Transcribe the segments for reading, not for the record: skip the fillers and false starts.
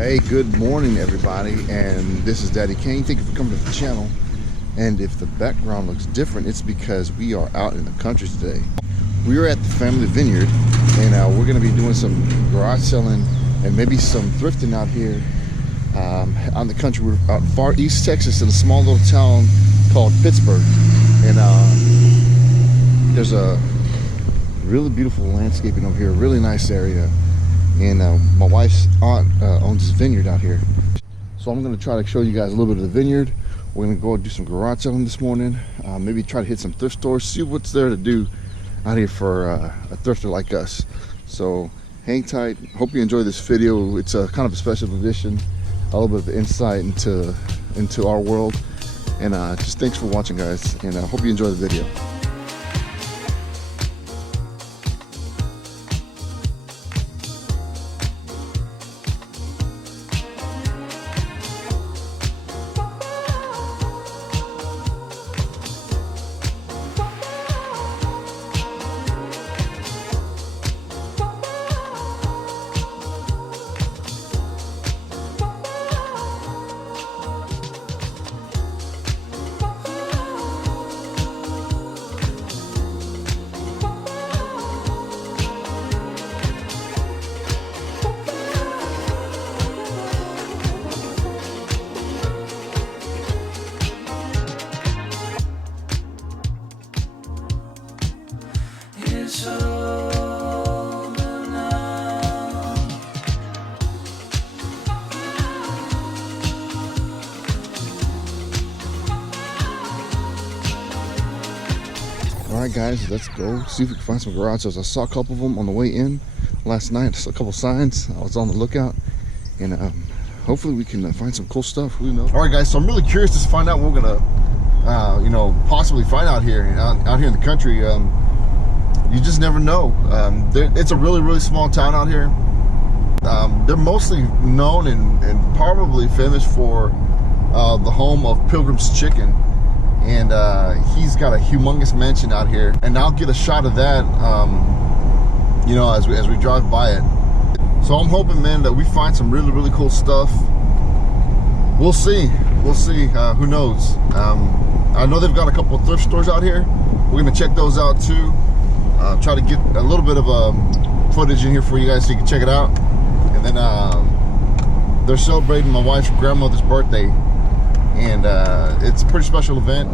Hey, good morning everybody, and this is Daddy Kane. Thank you for coming to the channel. And if the background looks different, it's because we are out in the country today. We are at the family vineyard, and we're going to be doing some garage selling and maybe some thrifting out here on the country. We're out in far east Texas in a small little town called Pittsburgh, and there's a really beautiful landscaping over here, really nice area. And my wife's aunt owns this vineyard out here. So I'm going to try to show you guys a little bit of the vineyard. We're going to go and do some garage selling this morning. Maybe try to hit some thrift stores, see what's there to do out here for a thrifter like us. So hang tight. Hope you enjoy this video. It's a kind of a special edition, a little bit of insight into our world. And just thanks for watching, guys. And I hope you enjoy the video. Alright guys, let's go see if we can find some garage sales. I saw a couple of them on the way in last night. I saw a couple signs. I was on the lookout, and hopefully we can find some cool stuff. Who knows? Alright guys, so I'm really curious to find out what we're gonna possibly find out here in the country. You just never know. It's a really small town out here. They're mostly known and probably famous for the home of Pilgrim's chicken. And he's got a humongous mansion out here, and I'll get a shot of that as we drive by it. So I'm hoping, man, that we find some really cool stuff. We'll see who knows. I know they've got a couple of thrift stores out here. We're gonna check those out too. Try to get a little bit of footage in here for you guys so you can check it out. And then they're celebrating my wife's grandmother's birthday, and it's a pretty special event.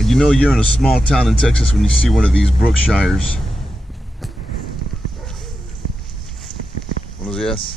You know you're in a small town in Texas when you see one of these Brookshires. Buenos días.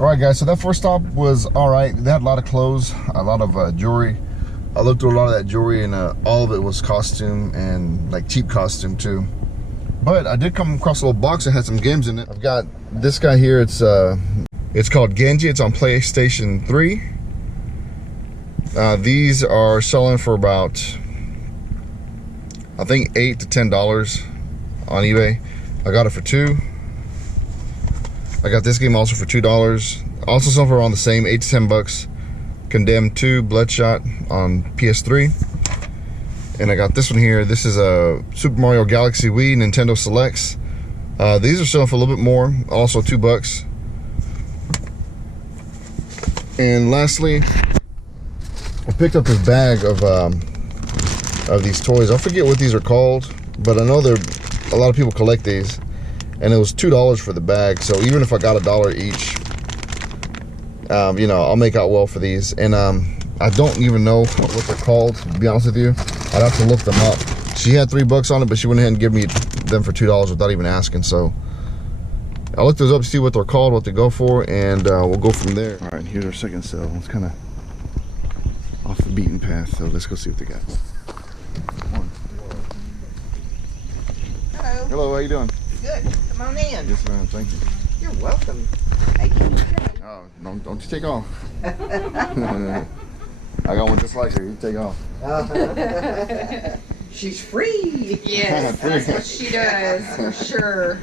All right, guys, so that first stop was all right. They had a lot of clothes, a lot of jewelry. I looked through a lot of that jewelry, and all of it was costume, and like cheap costume too. But I did come across a little box that had some games in it. I've got this guy here. It's called Genji. It's on PlayStation 3. These are selling for about, I think, $8 to $10 on eBay. I got it for $2. I got this game also for $2. Also selling for around the same, $8 to $10. Condemned 2 Bloodshot on PS3. And I got this one here. This is a Super Mario Galaxy Wii Nintendo Selects. These are selling for a little bit more, also $2. And lastly, I picked up this bag of these toys. I forget what these are called, but I know a lot of people collect these. And it was $2 for the bag. So even if I got $1 each, you know, I'll make out well for these. And I don't even know what they're called, to be honest with you. I'd have to look them up. She had $3 on it, but she went ahead and gave me them for $2 without even asking. So I'll look those up, see what they're called, what they go for, and we'll go from there. All right, here's our second sale. It's kind of off the beaten path, so let's go see what they got. Hello. Hello, how you doing? Good. Come on in. Yes, ma'am. Thank you. You're welcome. Thank you. Oh, don't you take off. I got one just like her. You take off. She's free. Yes, that's what she does, for sure.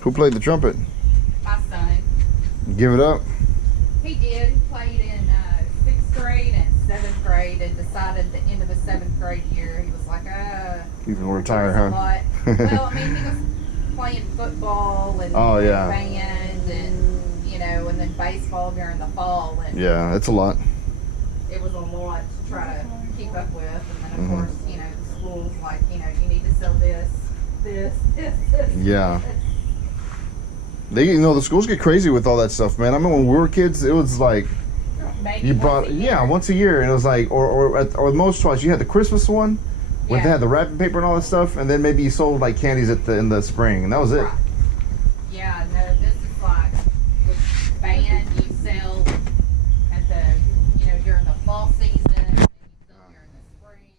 Who played the trumpet? My son. Give it up. He did. He played in 6th grade and 7th grade and decided at the end of the 7th grade year, he was like, You can retire, huh? Well, I mean, he was playing football and Oh, yeah. band and, you know, and then baseball during the fall. And Yeah, it's a lot. it was a lot to try to keep up with. And then, of course, you know, the school's like, you know, you need to sell this. Yeah. They, you know, the schools get crazy with all that stuff, man. I remember when we were kids, it was like Maybe you bought, once a year, and it was like, or most twice. You had the Christmas one, where they had the wrapping paper and all that stuff, and then maybe you sold like candies in the spring, and that was it. Right. Yeah, no, this is like with band you sell at the, you know, during the fall season, and you sell during the spring.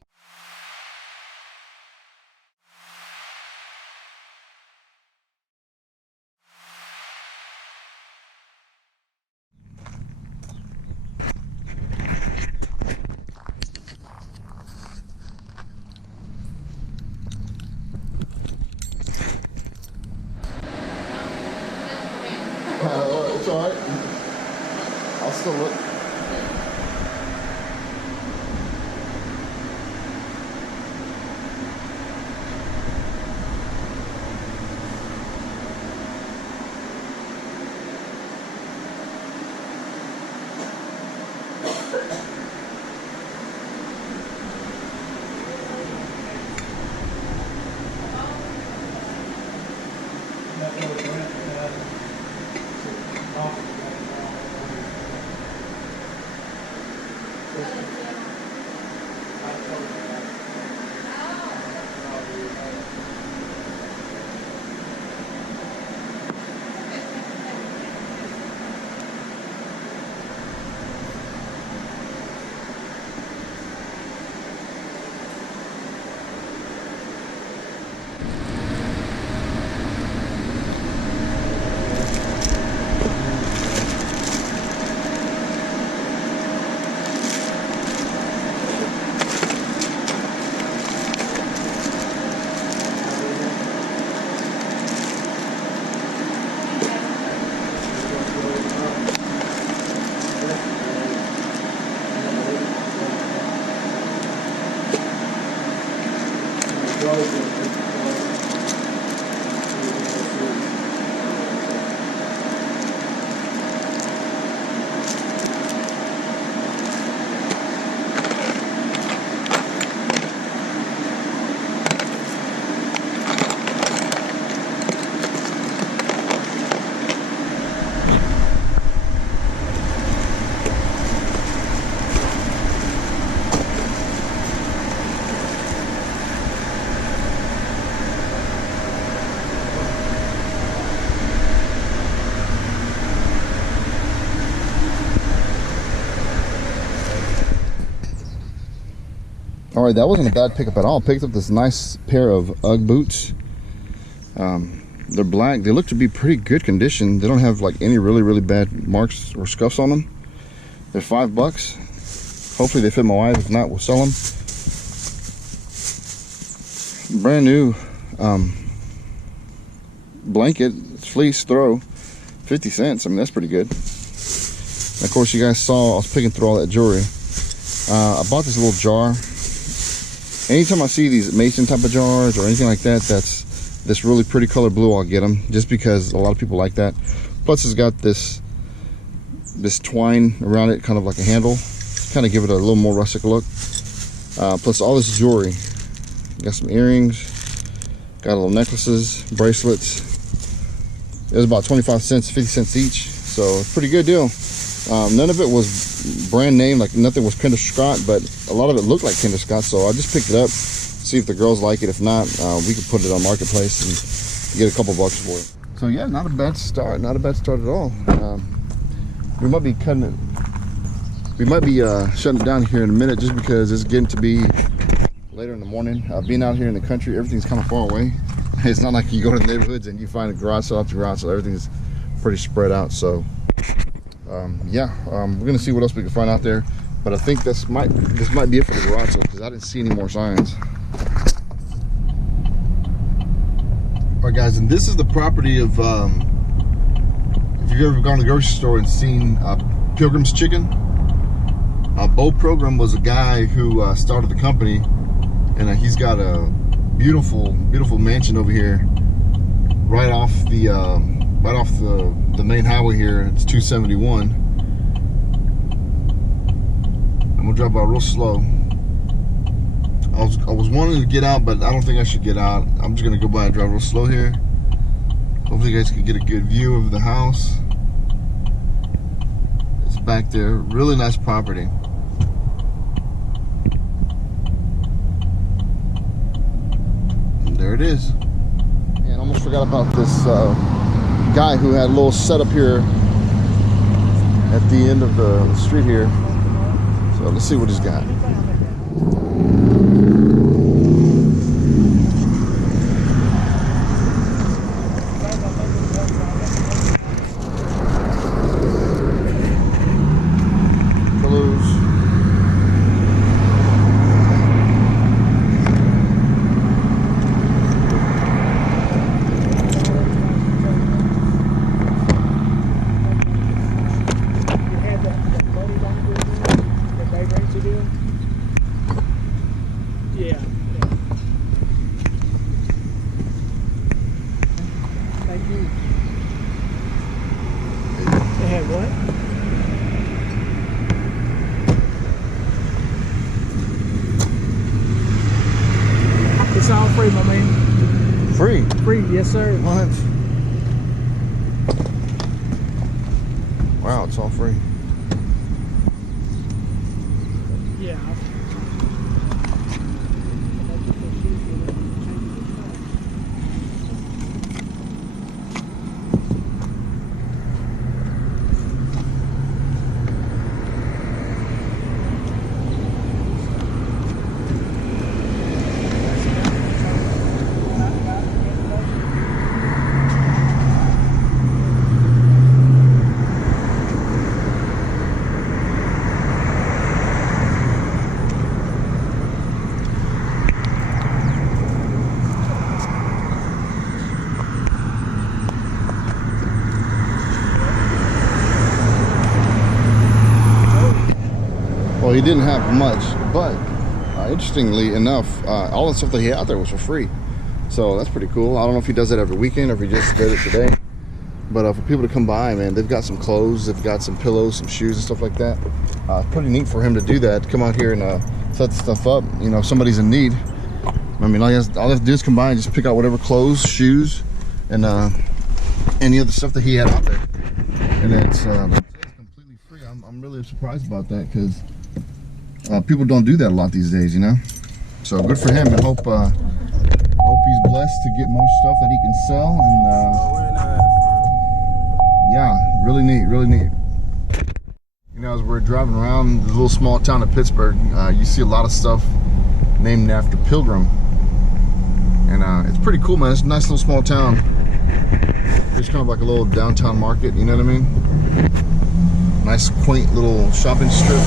It's all right. I'll still look. right, that wasn't a bad pickup at all. Picked up this nice pair of UGG boots. They're black. They look to be pretty good condition. They don't have like any really bad marks or scuffs on them. They're $5. Hopefully they fit my wife. If not, we'll sell them. Brand new blanket, fleece throw, 50 cents. I mean, that's pretty good. And of course, you guys saw I was picking through all that jewelry. I bought this little jar. Anytime I see these mason type of jars or anything like that, that's this really pretty color blue, I'll get them just because a lot of people like that. Plus, it's got this twine around it, kind of like a handle, kind of give it a little more rustic look. Plus, all this jewelry. Got some earrings, got little necklaces, bracelets. It was about 25 cents, 50 cents each, so pretty good deal. None of it was brand name, like nothing was Kinder Scott, but a lot of it looked like Kinder Scott, so I just picked it up, see if the girls like it. If not, we could put it on Marketplace and get a couple bucks for it. So yeah, not a bad start, not a bad start at all. We might be cutting it, we might be shutting it down here in a minute just because it's getting to be later in the morning. Being out here in the country, everything's kind of far away. It's not like you go to the neighborhoods and you find a garage sale after garage sale. Everything's pretty spread out. So yeah, we're gonna see what else we can find out there. But I think this might be it for the garage sale because I didn't see any more signs. All right, guys, and this is the property of if you've ever gone to the grocery store and seen Pilgrim's Chicken. Bo Pilgrim was a guy who started the company. And he's got a beautiful mansion over here, right off the main highway here. It's 271. I'm gonna drive by real slow. I was wanting to get out, but I don't think I should get out. I'm just gonna go by and drive real slow here. Hopefully, you guys can get a good view of the house. It's back there. Really nice property. There it is. And almost forgot about this guy who had a little setup here at the end of the street here. So let's see what he's got. It's all free, my man. Free? Free, yes sir. What? Wow, it's all free. Yeah. Well, he didn't have much, but interestingly enough, all the stuff that he had there was for free. So that's pretty cool. I don't know if he does that every weekend or if he just did it today. But for people to come by, man, they've got some clothes, they've got some pillows, some shoes and stuff like that. Pretty neat for him to do that, to come out here and set stuff up. You know, if somebody's in need. I mean, all they have to do is come by and just pick out whatever clothes, shoes, and any other stuff that he had out there. And it's completely free. I'm really surprised about that because people don't do that a lot these days, you know. So good for him, and hope he's blessed to get more stuff that he can sell. And yeah, really neat, really neat. You know, as we're driving around the little small town of Pittsburgh, you see a lot of stuff named after Pilgrim. And it's pretty cool, man. It's a nice little small town. There's kind of like a little downtown market, you know what I mean? Nice, quaint little shopping strip.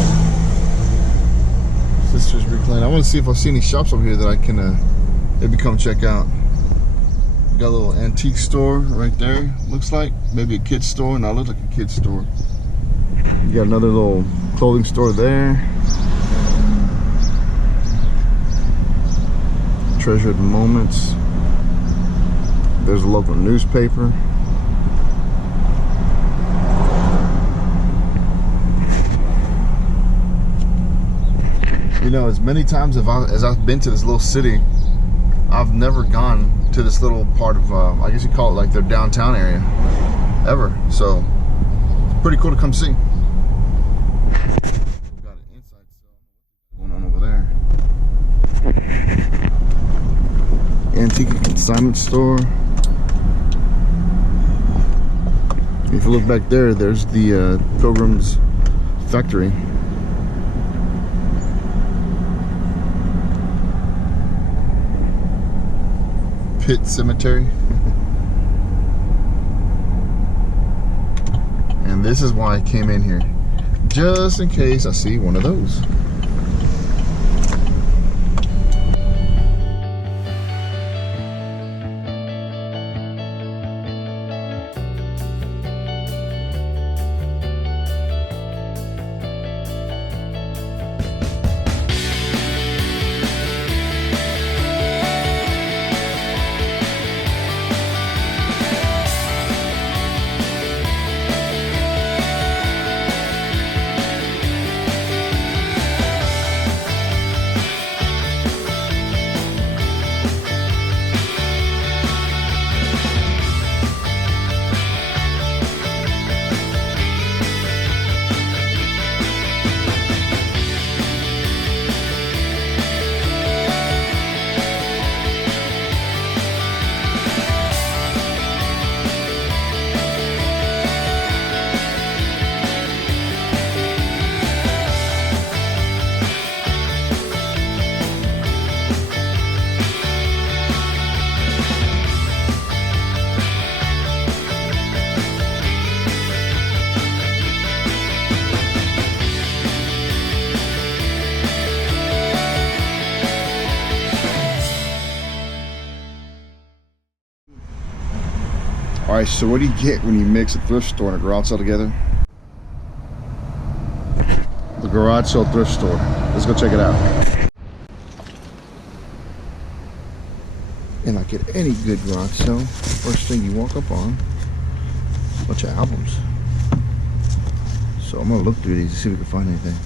Sisters Reclaim. I want to see if I see any shops over here that I can maybe come check out. Got a little antique store right there, looks like. Maybe a kid's store. No, it looks like a kid's store. You got another little clothing store there. Treasured Moments. There's a local newspaper. You know, as many times as I've been to this little city, I've never gone to this little part of, I guess you call it like their downtown area, ever. So, it's pretty cool to come see. We've got an inside sale going on over there. Antique Consignment store. If you look back there, there's the Pilgrim's factory. Pitt Cemetery. And this is why I came in here, just in case I see one of those. Alright, so what do you get when you mix a thrift store and a garage sale together? The garage sale thrift store. Let's go check it out. And like at any good garage sale, first thing you walk up on, a bunch of albums. So I'm gonna look through these and see if we can find anything.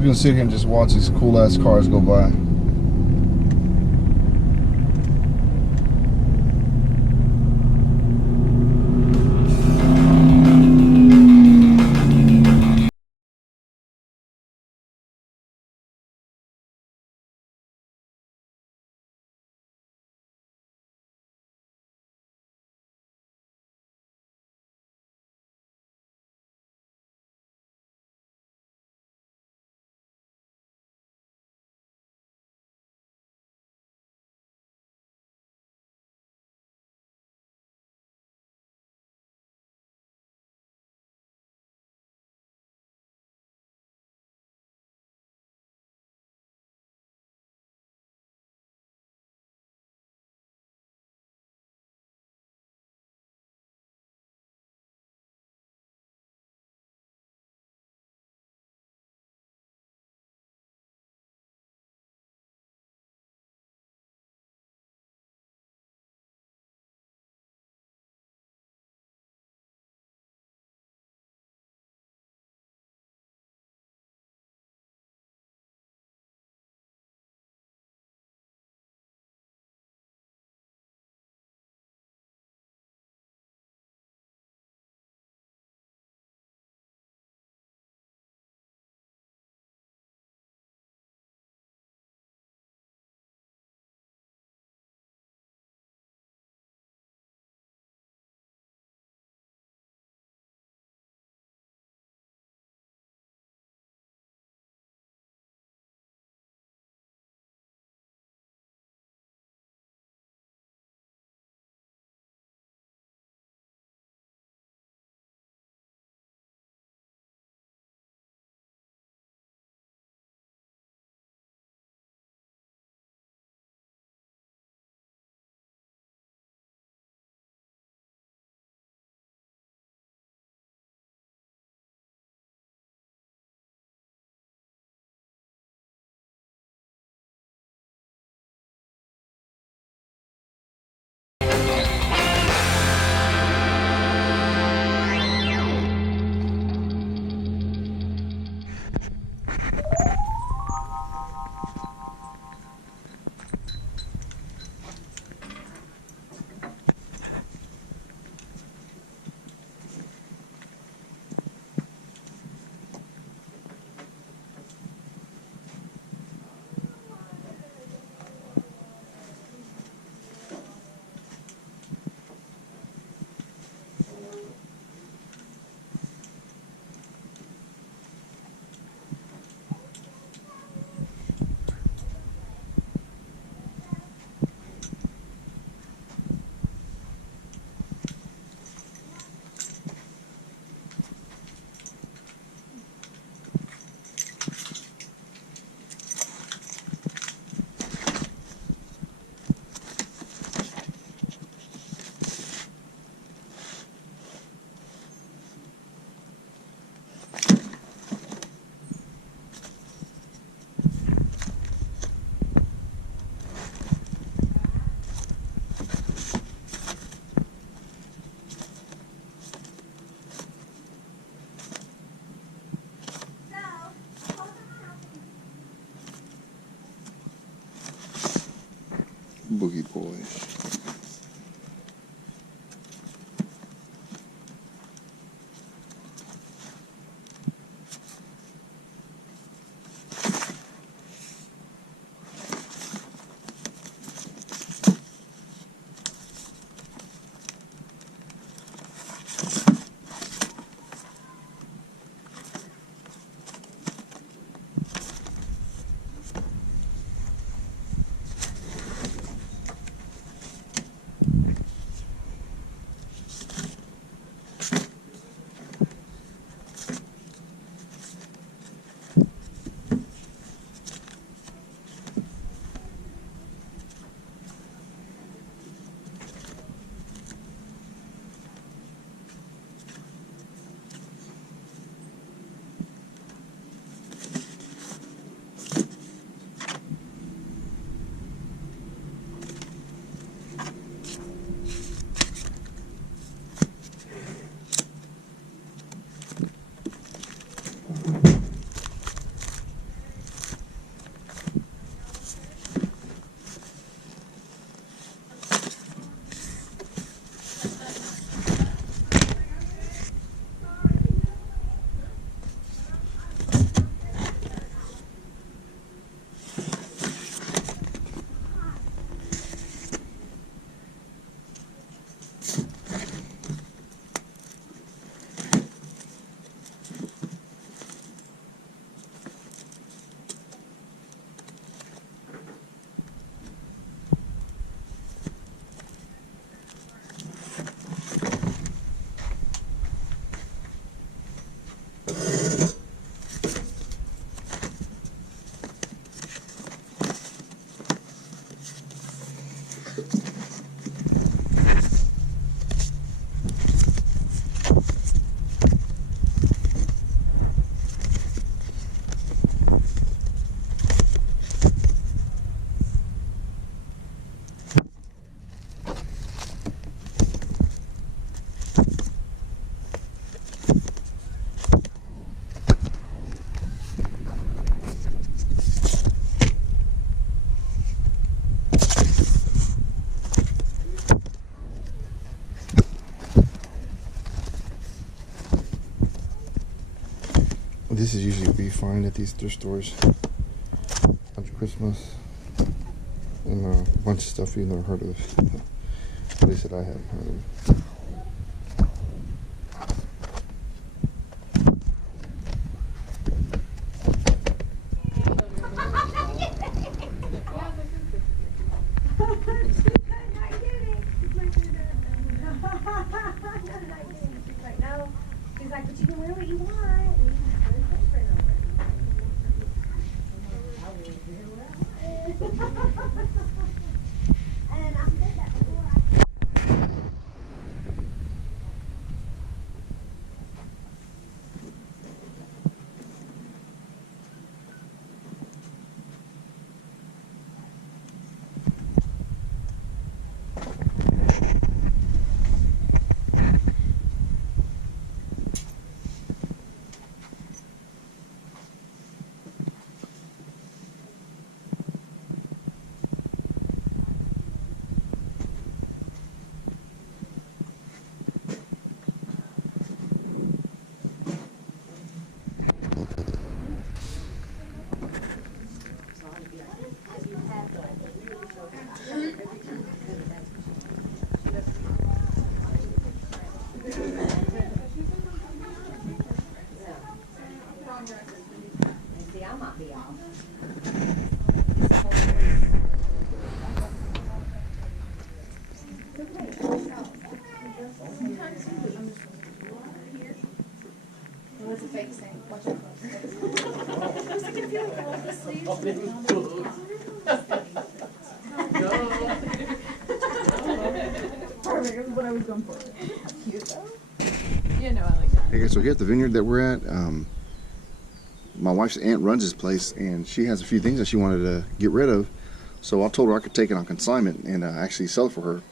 We're gonna sit here and just watch these cool ass cars go by. Boogie Boys. This is usually what you find at these thrift stores. After Christmas. And a bunch of stuff you've never heard of. At least that I haven't heard of. He's like, but you can wear what you want. And I said that before. See, I might be off. What's a fake thing? Watch out. Perfect. That's what I was going for. Cute though. Yeah, no, I like that. Okay, so here at the vineyard that we're at, my wife's aunt runs this place, and she has a few things that she wanted to get rid of. So I told her I could take it on consignment and actually sell it for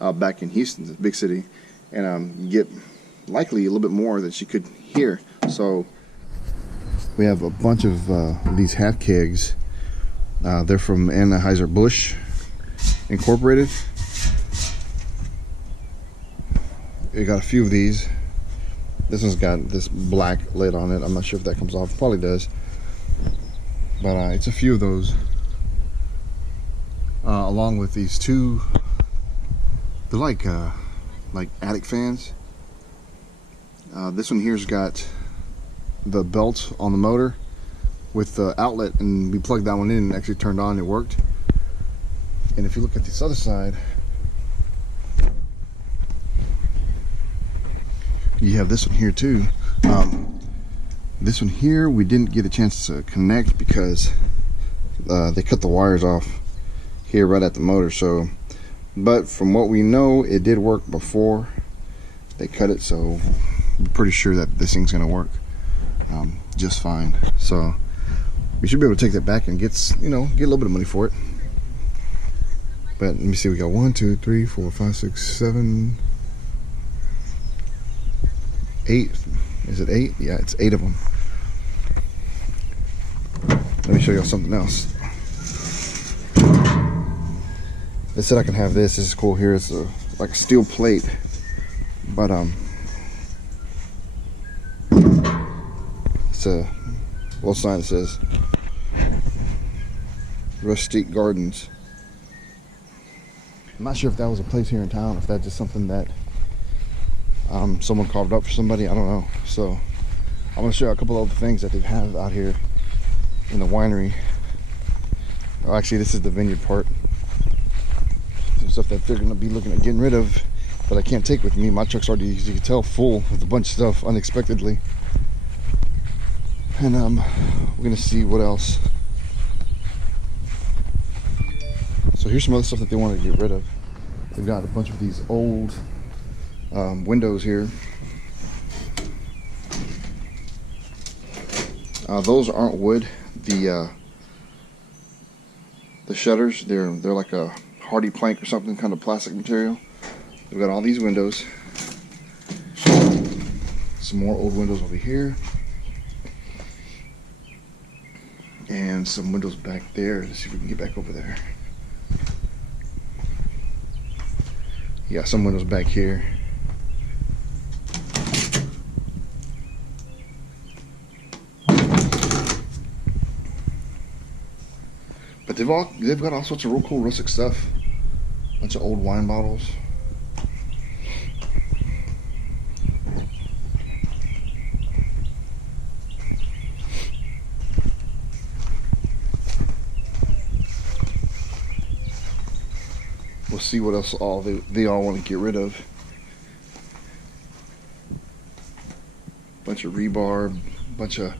her back in Houston, the big city, and get likely a little bit more than she could here. So we have a bunch of these half kegs. They're from Anheuser-Busch Incorporated. We got a few of these. This one's got this black lid on it. I'm not sure if that comes off. Probably does. But it's a few of those. Along with these two. They're like attic fans. This one here's got the belt on the motor with the outlet, and we plugged that one in and actually turned on. It worked. And if you look at this other side, you have this one here too. This one here we didn't get a chance to connect because they cut the wires off here right at the motor. So, but from what we know, it did work before they cut it, so I'm pretty sure that this thing's gonna work just fine. So we should be able to take that back and get a little bit of money for it. But let me see, we got 1, 2, 3, 4, 5, 6, 7, 8. Is it 8? Yeah, it's 8 of them. Let me show you something else. They said I can have this. This is cool here. It's like a steel plate, but it's a little sign that says Rustique Gardens. I'm not sure if that was a place here in town, if that's just something that someone carved up for somebody. I don't know. So I'm going to show you a couple of the things that they have out here in the winery. Oh, actually, this is the vineyard part. Some stuff that they're going to be looking at getting rid of that I can't take with me. My truck's already, as you can tell, full with a bunch of stuff unexpectedly. And we're going to see what else. So here's some other stuff that they want to get rid of. They've got a bunch of these old windows here. Those aren't wood. The shutters, they're like a hardy plank or something, kind of plastic material. We've got all these windows. Some more old windows over here. And some windows back there. Let's see if we can get back over there. Yeah, some windows back here. But they've got all sorts of real cool rustic stuff. Bunch of old wine bottles. We'll see what else they all want to get rid of. Bunch of rebar, bunch of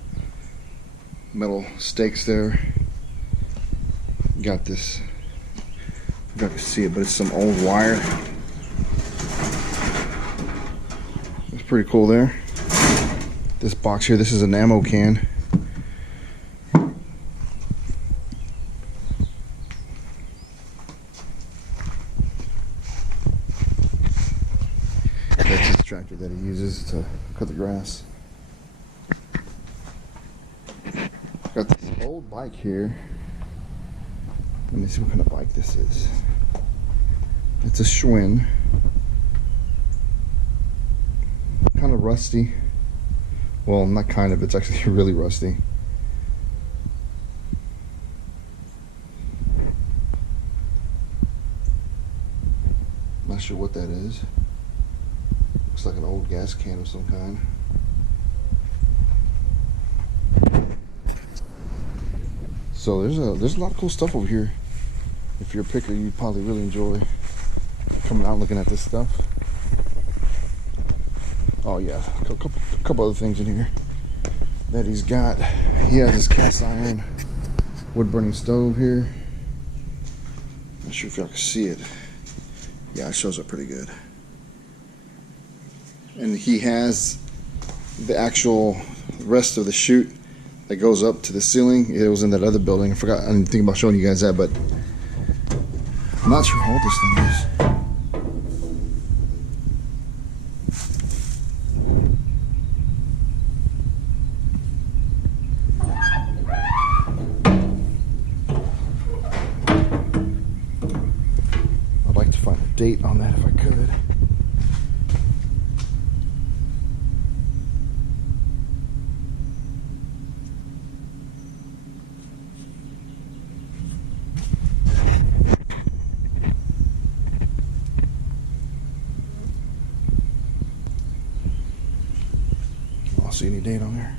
metal stakes there. Got this, I forgot to see it, but it's some old wire. It's pretty cool there. This box here, this is an ammo can. That's his tractor that he uses to cut the grass. Got this old bike here. Let me see what kind of bike this is. It's a Schwinn. Kind of rusty. Well, not kind of, it's actually really rusty. Not sure what that is. Looks like an old gas can of some kind. So there's a lot of cool stuff over here. If you're a picker, you'd probably really enjoy coming out and looking at this stuff. Oh yeah, a couple other things in here that he's got. He has his cast iron wood burning stove here. Not sure if y'all can see it. Yeah, it shows up pretty good. And he has the actual rest of the chute that goes up to the ceiling. It was in that other building. I forgot, I didn't think about showing you guys that, but I'm not sure how old this thing is. I'd like to find a date on that if I could. See any date on there.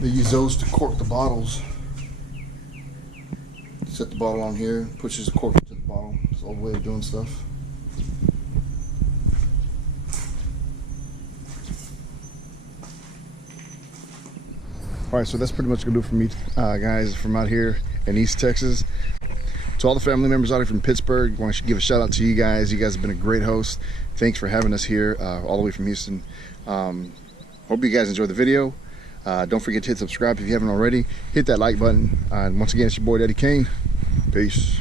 They use those to cork the bottles. Set the bottle on here, pushes the cork into the bottle. It's an old way of doing stuff. Alright, so that's pretty much gonna do it for me, guys, from out here in East Texas. To all the family members out here from Pittsburgh, I want to give a shout out to you guys. You guys have been a great host. Thanks for having us here all the way from Houston. Hope you guys enjoyed the video. Don't forget to hit subscribe if you haven't already. Hit that like button. And once again, it's your boy, Daddy Kane. Peace.